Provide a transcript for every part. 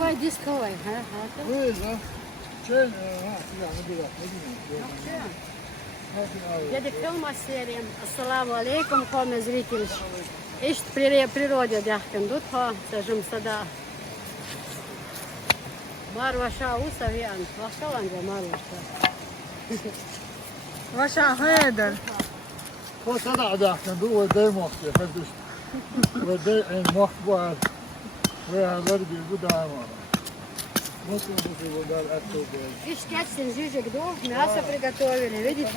Давай дисковый. Please, huh? Change, yeah, we'll do that. Jadi filmā sēriem. Assalamu alaikum, homies zrītils. Išt prirodē dēhkan dutho, sežam sadā. Marvašā usavian. Vašalanga marvašā. Vašā hēder. Wat dat nou dacht, dan doen we de mocht je. Dus we de en mocht waar we hebben die goed daar waren. Mochten we вот daar echt op. Ишь, кячсин жижик дух, мясо приготовили, видите?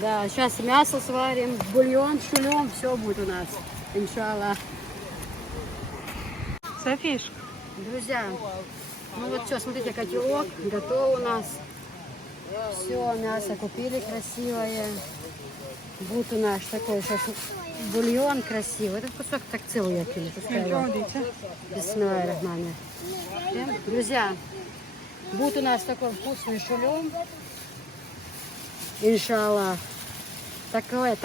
Да, сейчас мясо сварим, бульон, шулем, все будет у нас, иншаллах. Софиш, Друзья, ну вот все, смотрите, котелок готов у нас. Все, мясо купили красивое. Будет у нас такой сейчас бульон красивый. Этот кусок так целый я пили. Друзья, будет у нас такой вкусный шулем. Иншаллах. Такое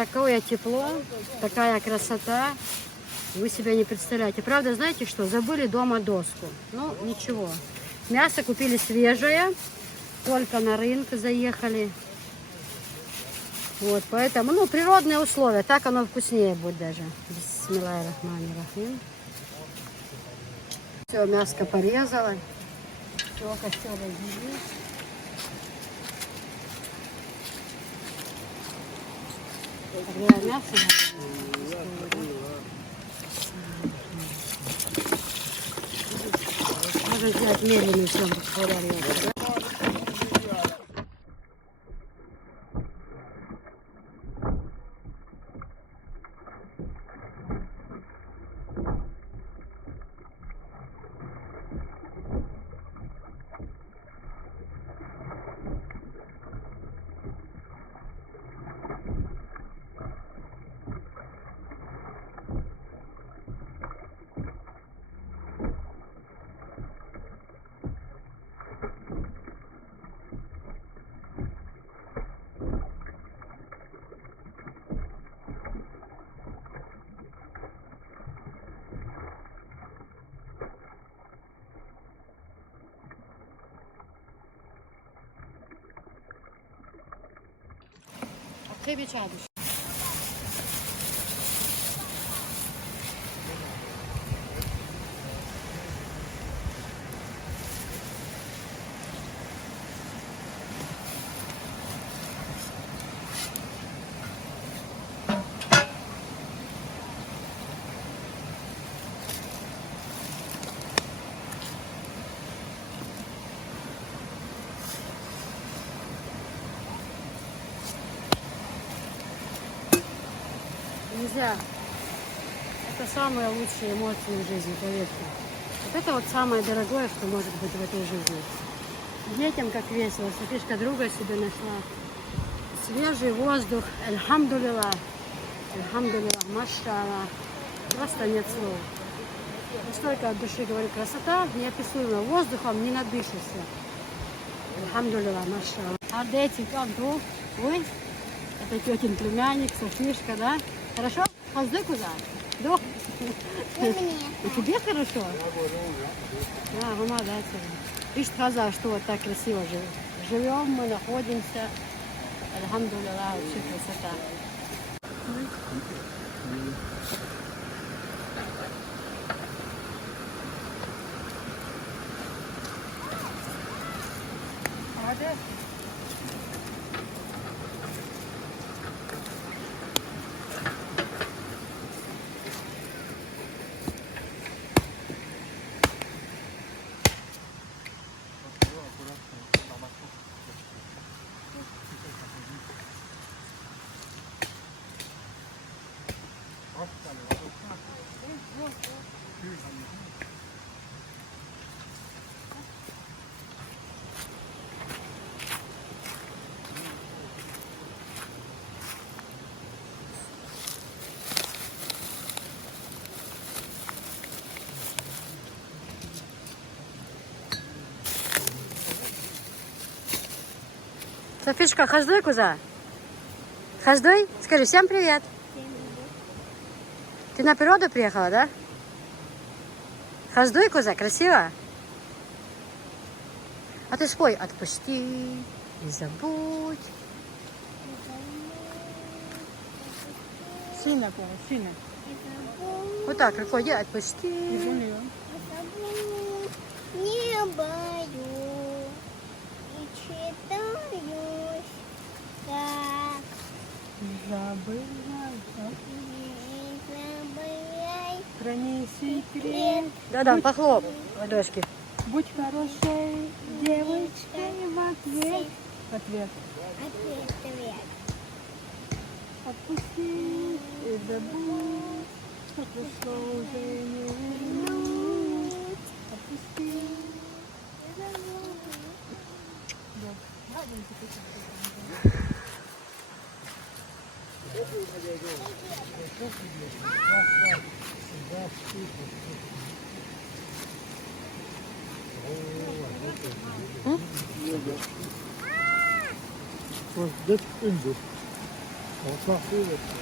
тепло, такая красота. Вы себя не представляете. Правда, знаете что? Забыли дома доску. Ну, ничего. Мясо купили свежее. Только на рынок заехали. Вот, поэтому, ну, природные условия. Так оно вкуснее будет даже. Бисмиллахир-рахманир-рахим. Все, мяско порезала. Все, костер разделил. Тогда мясо. Можно сделать медленную съемку, да? Тебе чадыш. Нельзя. Это самые лучшие эмоции в жизни, поверьте. Вот это вот самое дорогое, что может быть в этой жизни. Детям как весело. Софишка друга себе нашла. Свежий воздух. Альхамдулилlah. Альхамдулилlah. Машаллах. Просто нет слов. Настолько от души говорю, красота неописуемая. Воздухом не надышишься. Альхамдулилlah. Машаллах. А дети как друг? Ой. Это тетин племянник, Софишка, да? Хорошо? Хазды куда? Да? И тебе хорошо? Да, мама, да, тебе. Видишь, Хаза, что вот так красиво живем, мы находимся. Альхамдулилlah, вообще красота. Молодец. Софишка, хождой куда? Хождой? Скажи, всем привет. Ты на природу приехала, да? Хождуй, коза, красиво? А ты спой, отпусти и забудь. Сильно, помню, сильно. Вот так, рукой делай, отпусти. Не боюсь и читаюсь, как Забывай, не забывай. храни секрет. Да-да, похлоп в ладошки. Будь хорошей девочкой в ответ. В ответ. Ответ. Отпусти и забудь, что прошло уже не вернуть. Отпусти и забудь. Was dit in doet. Wat zag je het?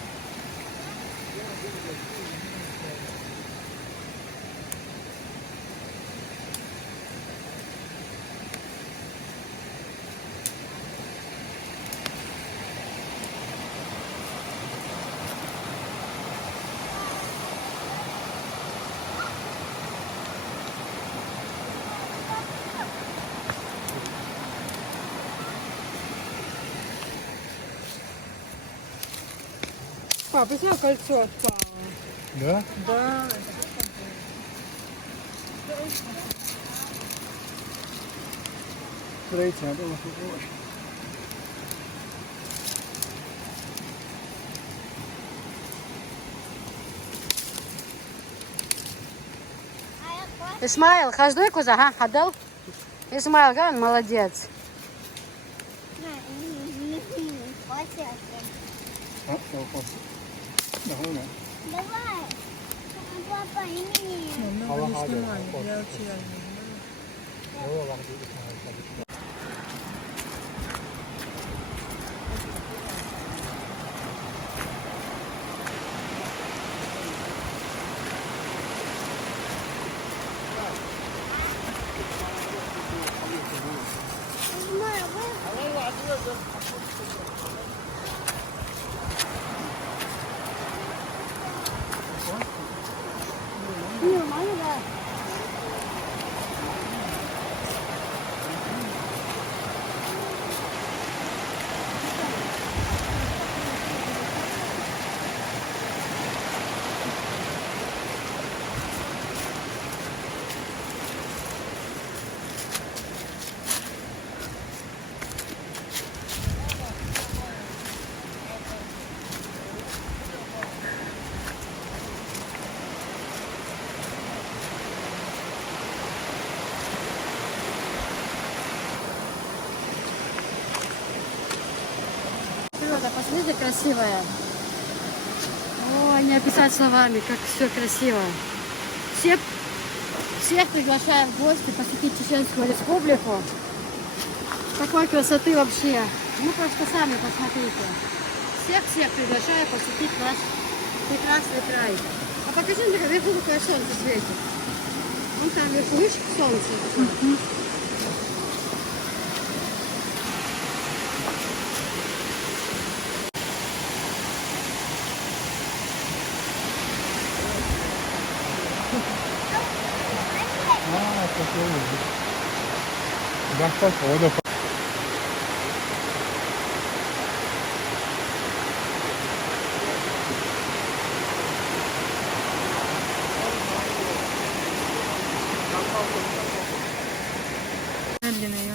Папа, посмотри, кольцо отпало. Да? Да. Треetje, dat was het woord. Исмаил, хождуй, коза, ага, отдал? Исмаил, га, он молодец. Ja, zo vast. Nou, nee. Давай. Папа, не мне. Много не снимай, я вообще не Oh, wacht even. Природа, посмотрите, красивая. Ой, не описать словами, как все красиво. Всех приглашаем в гости посетить Чеченскую Республику. Такой красоты вообще. Ну, просто сами посмотрите. Всех приглашаю посетить наш прекрасный край. А покажи мне, вверху какое солнце светит. Вон там вверху, видишь, солнце. Ah, такое. Да, так, вода. медленно, я.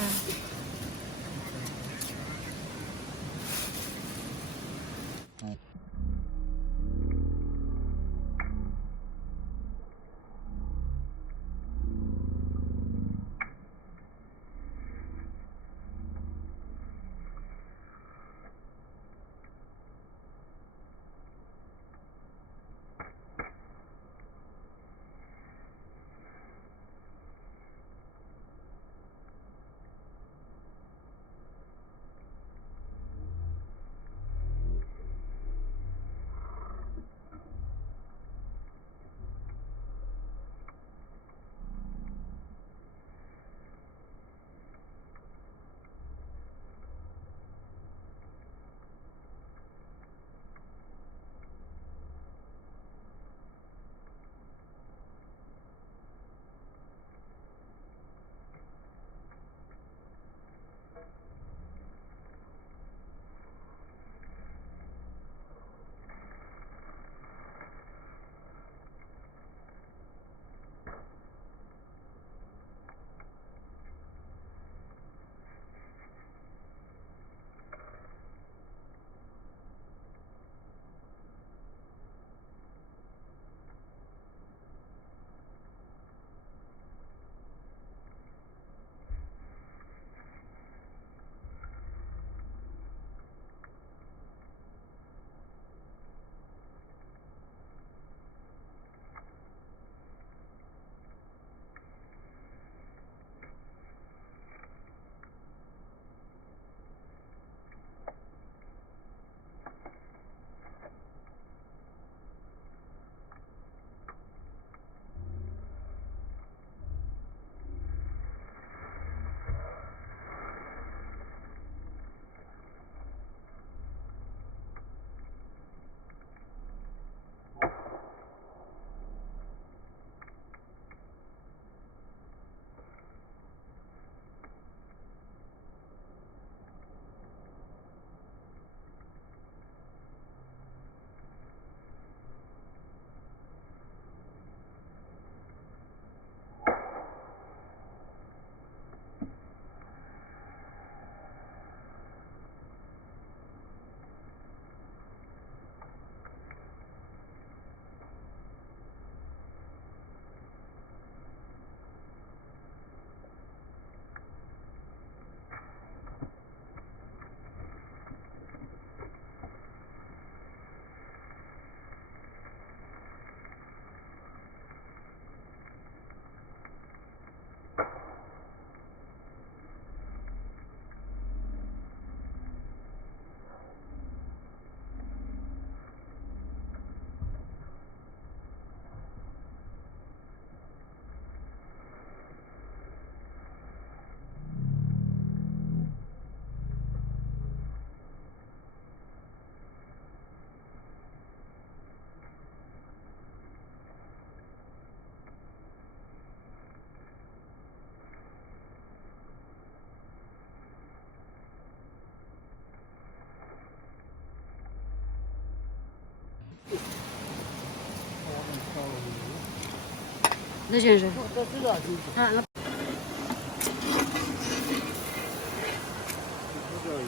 Зачем же? Ну, это сюда, чуть-чуть. А, ну, Сюда иди.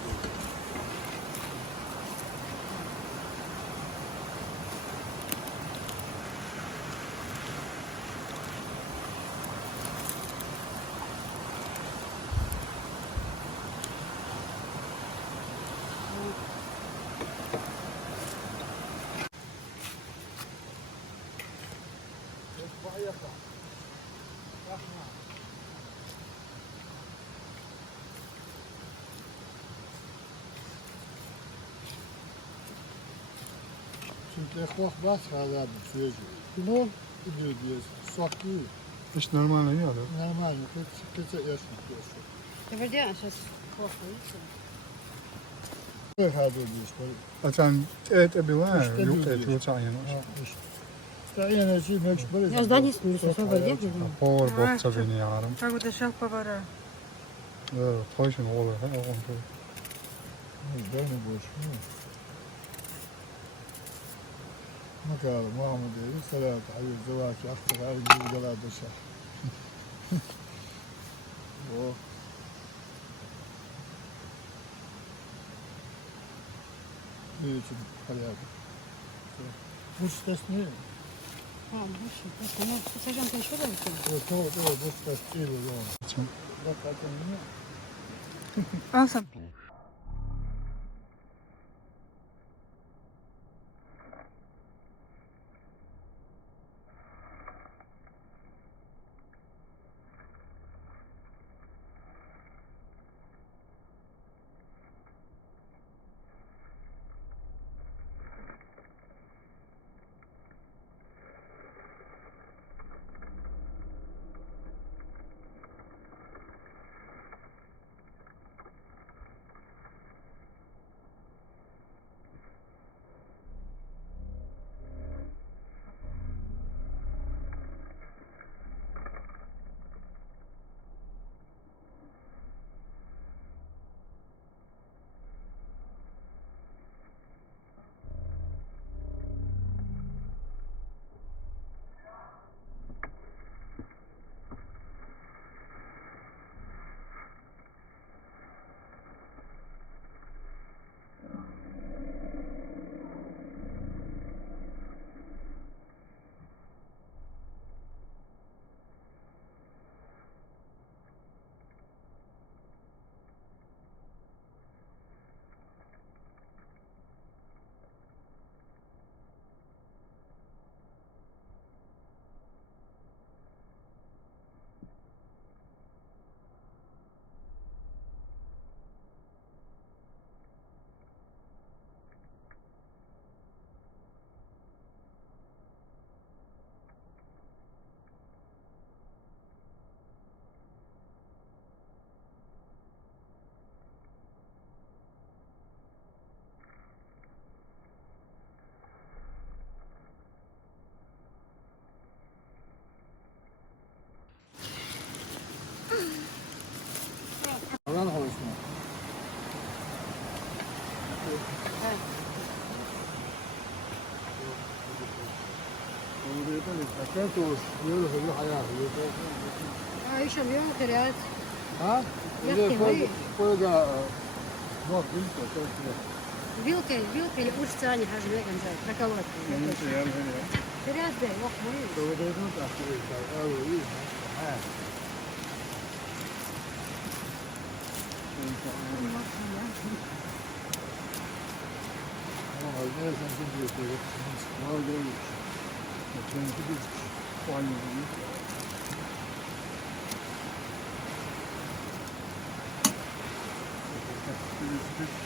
Вот поехал. Как надо. Çünkü korkmaz hala bir süreci. bu. Gidiyor diye sok değil. Hiç normal yok. Normal, keçe yaşmak diyorsun. Подожди, а сейчас плохо, видите? Böyle hadi diyorsun. Böyle. Açan et bilen İşte yok bu et diyor. yok yani. Ha, işte. Da yine şey mevcut böyle. Я здание снюсь, особо где? Por bokça beni yarım. Как будто шеф-повара. Toyşun olur. Дай не больше. Bakalım Muhammed Ali Salat Ali Zavaki Aktar Gülgalar Dışa. O. Ne için hayatı? Bu stres ne? А, больше. Просто, ну, саженка еще далеко. O bu stres değil o zaman. Bak zaten ne? Awesome. Allah'ın konuşma. Sen soğuş. Yürü hızlı hayal. А еще мел терять. Ha? Yakın, hayır. Koyda not bilse çok Вилкой уши они хожу, проколоть. Терять, да, ох, мы. Doğrudan takdirler. Evet, iyi. Ha. Ama ne sen diyorsun? Ne oldu? Çünkü biz aynı gibi.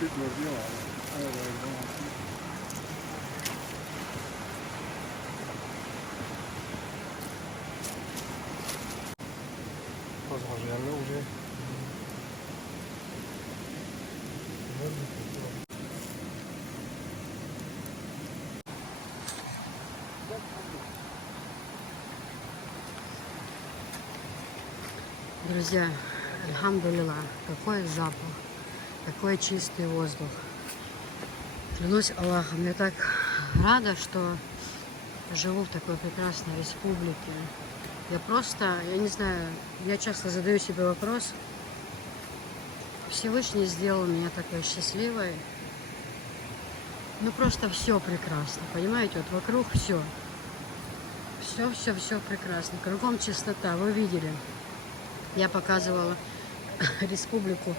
Bir gördüğü var. Evet. Pasajerler уже. Друзья, альхамдулилла, какой запах, какой чистый воздух. Клянусь Аллахом, я так рада, что живу в такой прекрасной республике. Я просто, я не знаю, я часто задаю себе вопрос. Всевышний сделал меня такой счастливой. Ну просто все прекрасно, понимаете? Вот вокруг все. Все прекрасно. Кругом чистота, вы видели. Я показывала республику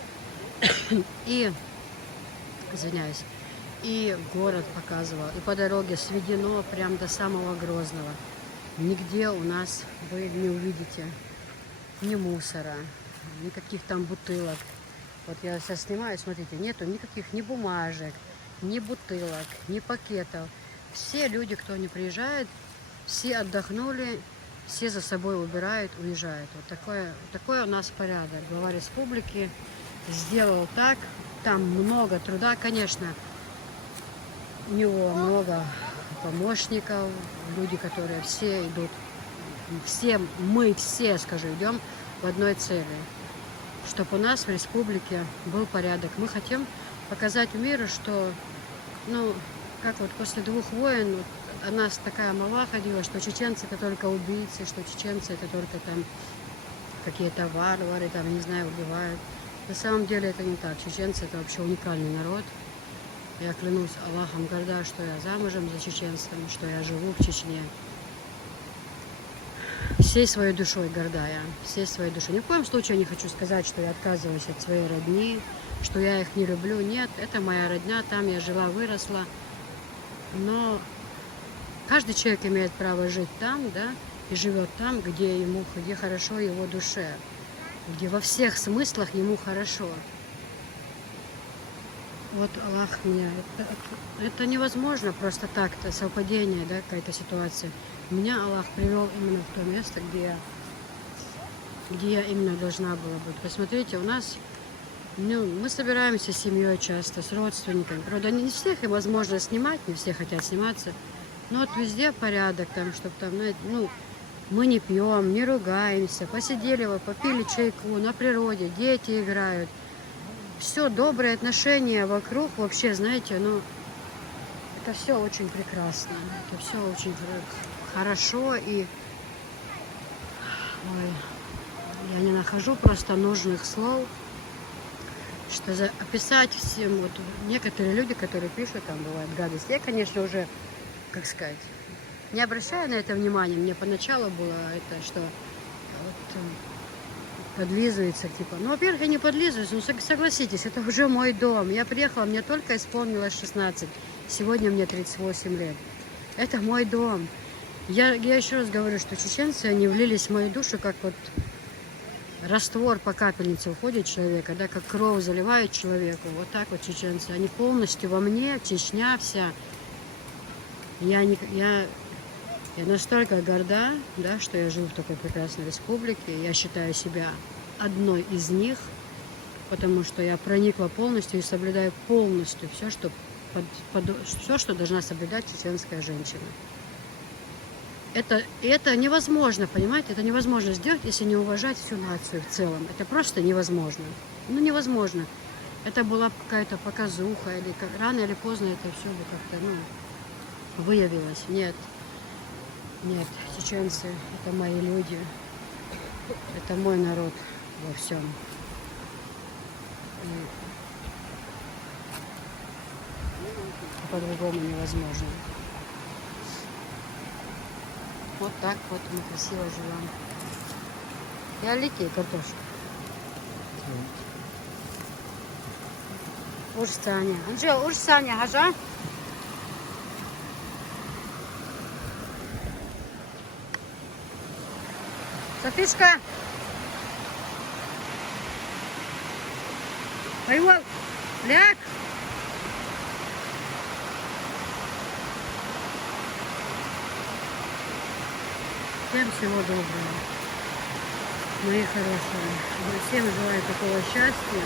и, извиняюсь, и город показывала. И по дороге сведено прям до самого Грозного. Нигде у нас вы не увидите ни мусора, никаких там бутылок. Вот я сейчас снимаю, смотрите, нету никаких ни бумажек, ни бутылок, ни пакетов. Все люди, кто не приезжает, все отдохнули, все за собой убирают, уезжают. Вот такой у нас порядок. Глава республики сделал так, там много труда, конечно, у него много помощников, люди, которые все идут, мы все, скажу, идем в одной цели, чтобы у нас в республике был порядок. Мы хотим показать миру, что, ну, как вот после 2 войн вот, о нас такая молва ходила, что чеченцы это только убийцы, что чеченцы это только там какие-то варвары, там, не знаю, убивают. На самом деле это не так. Чеченцы это вообще уникальный народ. Я клянусь Аллахом горда, что я замужем за чеченцем, что я живу в Чечне. Всей своей душой горда я, всей своей душой. Ни в коем случае не хочу сказать, что я отказываюсь от своей родни, что я их не люблю. Нет, это моя родня, там я жила, выросла. Но каждый человек имеет право жить там, да, и живет там, где хорошо его душе, где во всех смыслах ему хорошо. Вот Аллах меня, это невозможно просто так-то, совпадение, да, какая-то ситуация. Меня Аллах привел именно в то место, где я именно должна была быть. Посмотрите, у нас, ну, мы собираемся с семьей часто, с родственниками. Правда, не всех и возможно снимать, не все хотят сниматься. Но вот везде порядок, там, чтобы там, ну, мы не пьем, не ругаемся, посидели, вот, попили чайку на природе, дети играют. Все добрые отношения вокруг, вообще, знаете, ну, это все очень прекрасно, это все очень хорошо, и ой, я не нахожу просто нужных слов, что описать всем, вот некоторые люди, которые пишут, там бывает гадость, я, конечно, уже, как сказать, не обращая на это внимания, мне поначалу было это, что вот, подлизывается, типа. Ну, во-первых, я не подлизываюсь, ну, согласитесь, это уже мой дом. Я приехала, мне только исполнилось 16. Сегодня мне 38 лет. Это мой дом. Я еще раз говорю, что чеченцы, они влились в мою душу, как вот раствор по капельнице уходит человека, да, как кровь заливает человеку. Вот так вот чеченцы. Они полностью во мне, Чечня вся. Я настолько горда, да, что я живу в такой прекрасной республике. Я считаю себя одной из них, потому что я проникла полностью и соблюдаю полностью все, что должна соблюдать чеченская женщина. Это невозможно, понимаете? Это невозможно сделать, если не уважать всю нацию в целом. Это просто невозможно. Ну, невозможно. Это была какая-то показуха, или рано или поздно это все бы как-то, ну, выявилось. Нет. Нет, чеченцы – это мои люди, это мой народ во всем. По-другому невозможно. Вот так вот мы красиво живем. И алики, и картошка. Урсаня. Анжел, Урсаня, гажа? Софишка! Айва! Ляг! Всем всего доброго, мои хорошие. Всем желаю такого счастья,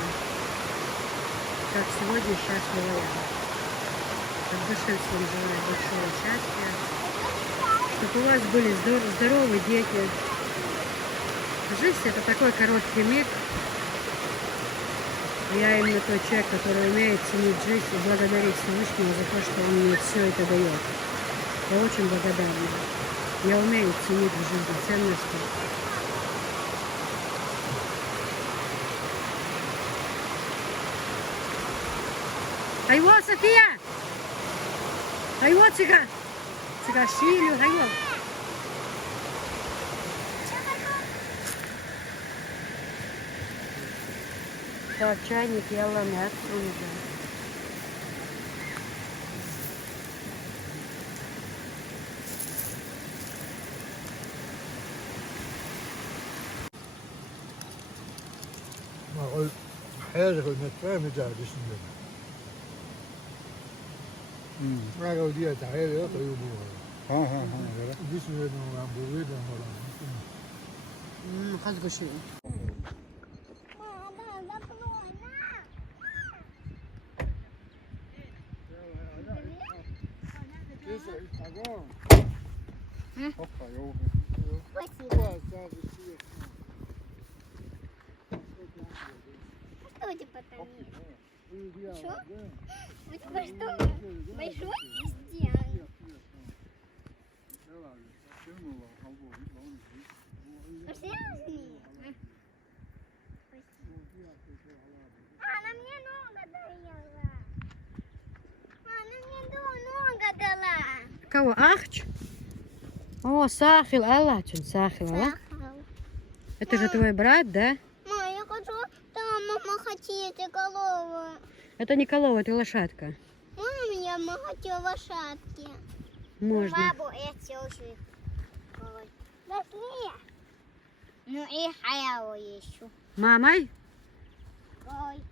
как сегодня счастлива я. От души всем желаю большого счастья, чтобы у вас были здоровые дети. Жизнь – это такой короткий миг. Я именно тот человек, который умеет ценить жизнь и благодарить Всевышнего за то, что он мне все это дает. Я очень благодарна. Я умею ценить в жизни ценности. Hayvo Safiya! Hayvo çıka! Çıka şiiriyor hayvo. Так, чайник я ломят уже. Maar al heilige met vreemde tijd is niet meer. Maar al die uit de hele heel veel boeren. Ha ha ha. Öyle. Die zijn weer nog aan boeren dan wel aan. Hadi koşuyor. Mama, закрой на. Deze is gewoon. Hoppa, joh. Спасибо. Dat is hier. Что у тебя там есть? Що? У тебя что? Большой стен? Серьезный? Она мне много дала. Она мне много дала. Кого? Ахч? О, Сахил, Аллачун, Сахил, Алла. Это же твой брат, да? Мама, я хочу, там мама хотите голову. Это не корова, это лошадка. Мама, я хочу лошадки. Можно. Бабу, эти уже. Пошли. Ну и хаяву еще. Мамой? Ой.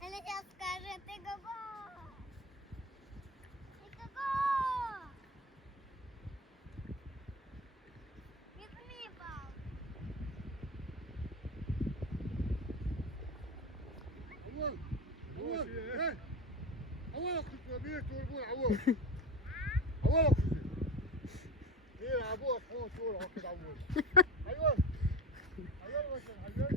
Она сейчас скажет, ты кого? Ты кого? Возьми, пал. Awal, hey. Awal kızı bir turbun awal. Awal kızı. Bir abu aslan tur hakik awal. Hayır. Hayır bakın hayır.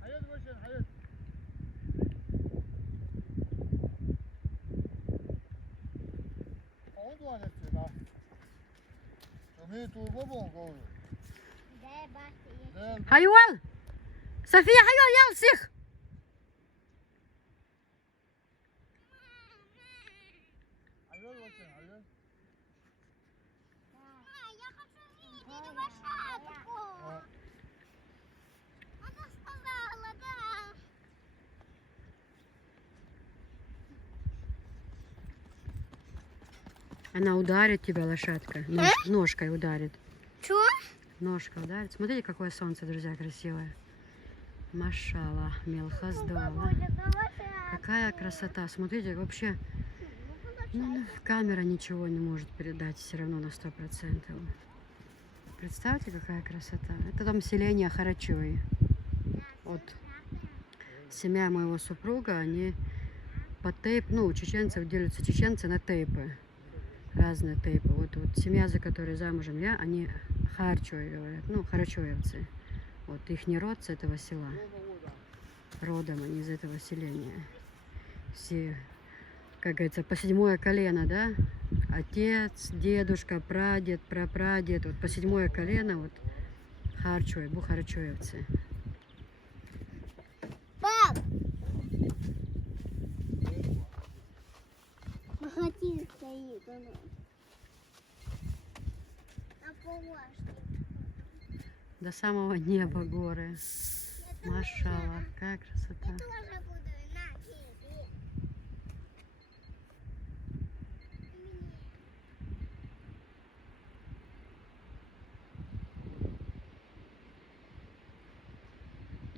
Hayır bakın hayır. Oldu anne da. Tumi turbo bon gol. Дай бахти. Ne? Hayval! София, hayval, yal всех! Hayır bakın hayır. Я хочу видеть лошадку. Она сказала, да. Она ударит тебя, лошадка. Ножкой ударит. Что? Ножка ударит. Смотрите, какое солнце, друзья, красивое. Машала, мелхаздала. Какая красота. Смотрите, вообще камера ничего не может передать все равно на 100%. Представьте, какая красота. Это там селение Харачои. Вот семья моего супруга, они по тейп, ну, у чеченцев делятся чеченцы на тейпы. Разные тейпы. Вот семья, за которой замужем я, они харчои говорят, ну, харачоевцы. Вот их не род с этого села. Родом они из этого селения. Все, как говорится, по седьмое колено, да? Отец, дедушка, прадед, прапрадед. Вот по седьмое колено вот харчои, бухарчоевцы. Пап! Магазин стоит у нас. На полуашке. До самого неба горы. Машалла, какая красота. Я тоже буду на тебе.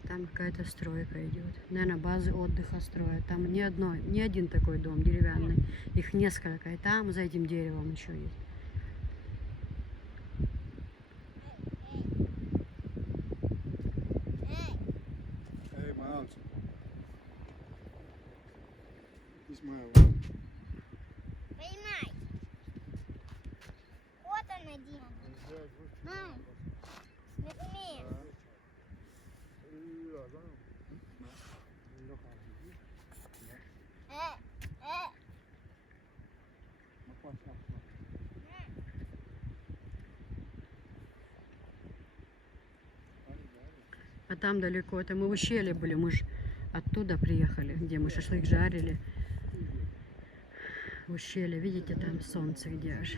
Там какая-то стройка идет. Наверное, базы отдыха строят. Там ни один такой дом деревянный. Их несколько. И там за этим деревом еще есть. Эй, мальчик. Исмаил. Поймай. Вот она, Дима. Мам, возьми. А там далеко, это мы в ущелье были, мы же оттуда приехали, где мы шашлык жарили. В ущелье, видите, там солнце где аж.